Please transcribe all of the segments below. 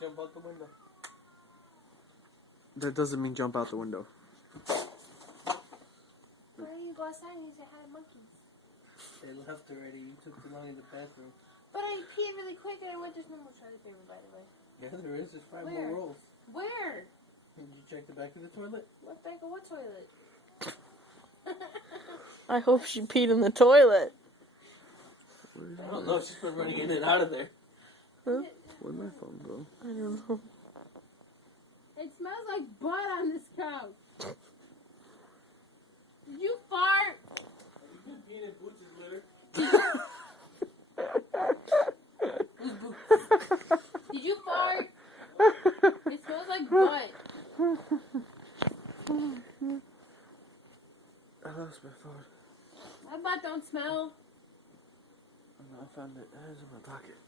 Jump out the window. That doesn't mean jump out the window. Why don't you go outside and you say hi to monkeys? They left already. You took too long in the bathroom. But I peed really quick and I went, there's no more toilet paper, by the way. Yeah, there is. There's 5 Where? more rolls. Where? Did you check the back of the toilet? What back of what toilet? I hope she peed in the toilet. I don't know. She's been running in and out of there. Huh? Where'd my phone go? I don't know. It smells like butt on this couch. Did you fart? You peeing in Boots' litter. Did you fart? It smells like butt. I lost my phone. My butt don't smell. I found it. It was in my pocket.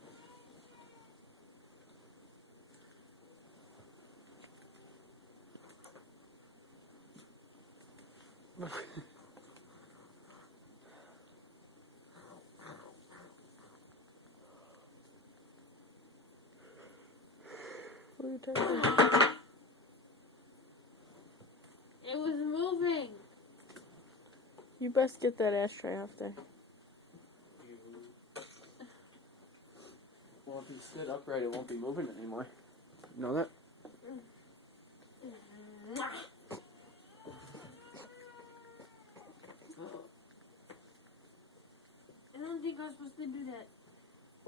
What are you talking about? It was moving. You best get that ashtray off there. Well, if you sit upright, it won't be moving anymore. You know that? I don't think I was supposed to do that.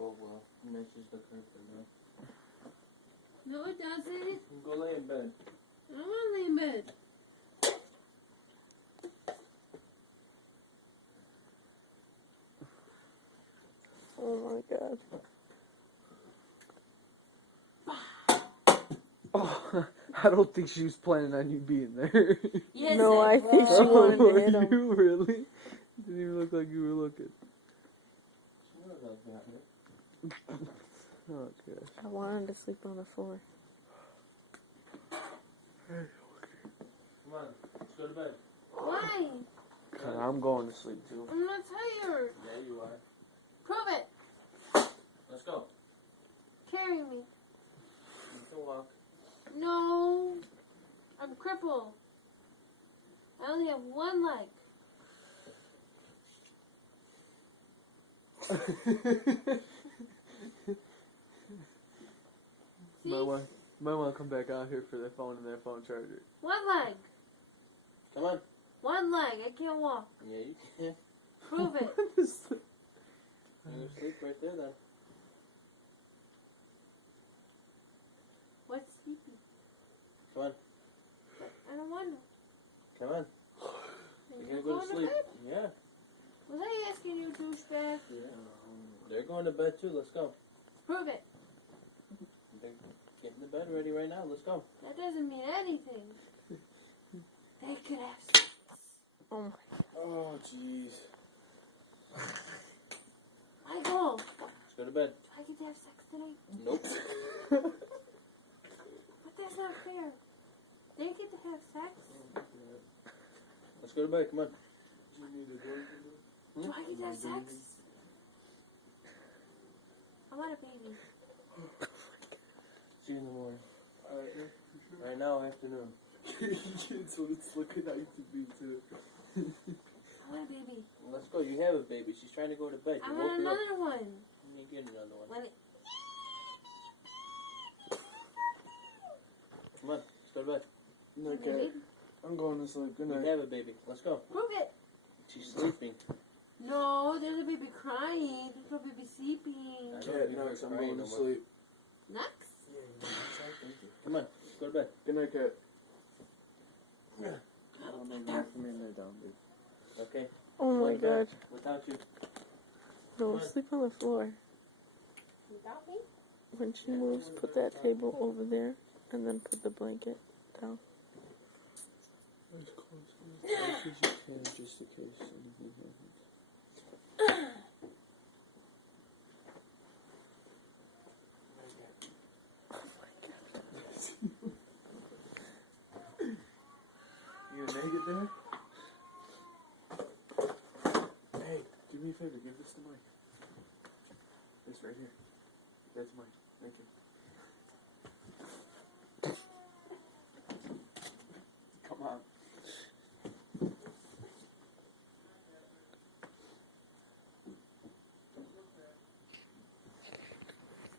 Oh, well. Matches the carpet now. No, it doesn't. Go lay in bed. I don't want to lay in bed. Oh my god. Oh, I don't think she was planning on you being there. Yes, No, I think she Oh, wanted to hit were him. you really? Didn't even look like you were looking. She knows I've got it. Oh, gosh. I wanted to sleep on the floor. Come on. Let's go to bed. Why? I'm going to sleep too. I'm not tired. Yeah, you are. Prove it. Let's go. Carry me. You can walk. No. I'm crippled. I only have one leg. See? Might want to come back out here for that phone and that phone charger. One leg. Come on. One leg. I can't walk. Yeah, you can. Prove it. What is that? You can sleep right there then. What's sleepy? Come on. I don't want to. Come on. You're gonna go to sleep. Yeah. Was I asking you, douchebag? Yeah. They're going to bed too. Let's go. Prove it. They're getting the bed ready right now. Let's go. That doesn't mean anything. They could have sex. Oh my. Oh, jeez. Michael, do Let's go to bed. I get to have sex tonight? Nope. But that's not fair. They get to have sex? Let's go to bed. Come on. Do I get to have sex? I want a baby. See you in the morning. Right now, afternoon. It's what it's looking like to be too. I want a baby. Let's go. You have a baby. She's trying to go to bed. I You want woke her up. another one. You get another one. Let it. Come on. Let's go to bed. Okay. I'm going to sleep. Good You night. have a baby. Let's go. Prove it. She's sleeping. No, there's a baby crying. There's no baby sleeping. I don't Cat hear her nuts, I'm crying going no to more. sleep. Nux? Come on. Let's go to bed. Good night, Cat. Cuddle me there. Come in there, down, dude. Okay. Oh my Lay back. god. Without you. No, sleep on the floor. Without me? When she moves, put that table over there and then put the blanket down. As close as you can, just in case anything happens. You gonna make it there? Hey, do me a favor, give this to Mike. This right here. That's mine. Thank you.